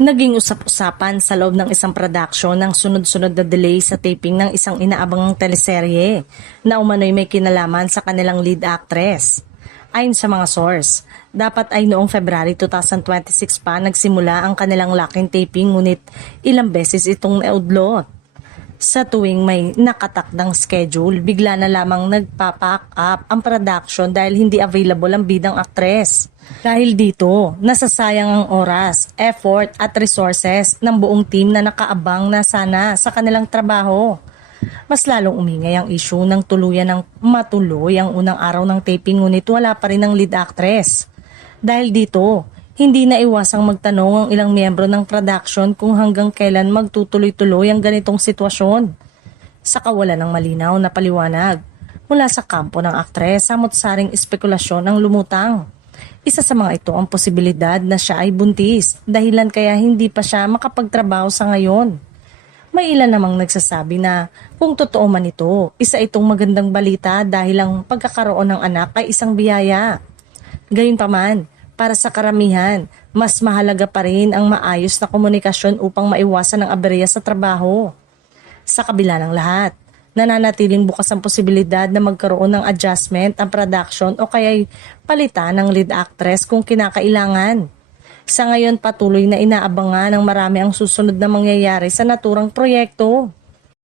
Naging usap-usapan sa loob ng isang production ng sunod-sunod na delay sa taping ng isang inaabangang teleserye na umano'y may kinalaman sa kanilang lead actress. Ayon sa mga source, dapat ay noong February 2026 pa nagsimula ang kanilang locking taping ngunit ilang beses itong naudlot. Sa tuwing may nakatakdang schedule, bigla na lamang nagpa-pack up ang production dahil hindi available ang bidang aktres. Dahil dito, nasasayang ang oras, effort at resources ng buong team na nakaabang na sana sa kanilang trabaho. Mas lalong umingay ang issue ng tuluyan ng matuloy ang unang araw ng taping ngunit wala pa rin ang lead actress. Dahil dito, hindi na iwasang magtanong ang ilang miyembro ng production kung hanggang kailan magtutuloy-tuloy ang ganitong sitwasyon. Sa kawalan ng malinaw na paliwanag, mula sa kampo ng aktres, samot-saring espekulasyon ang lumutang. Isa sa mga ito ang posibilidad na siya ay buntis, dahilan kaya hindi pa siya makapagtrabaho sa ngayon. May ilan namang nagsasabi na kung totoo man ito, isa itong magandang balita dahil ang pagkakaroon ng anak ay isang biyaya. Gayunpaman, para sa karamihan, mas mahalaga pa rin ang maayos na komunikasyon upang maiwasan ang aberya sa trabaho. Sa kabila ng lahat, nananatiling bukas ang posibilidad na magkaroon ng adjustment ang production o kaya'y palitan ng lead actress kung kinakailangan. Sa ngayon patuloy na inaabangan ng marami ang susunod na mangyayari sa naturang proyekto.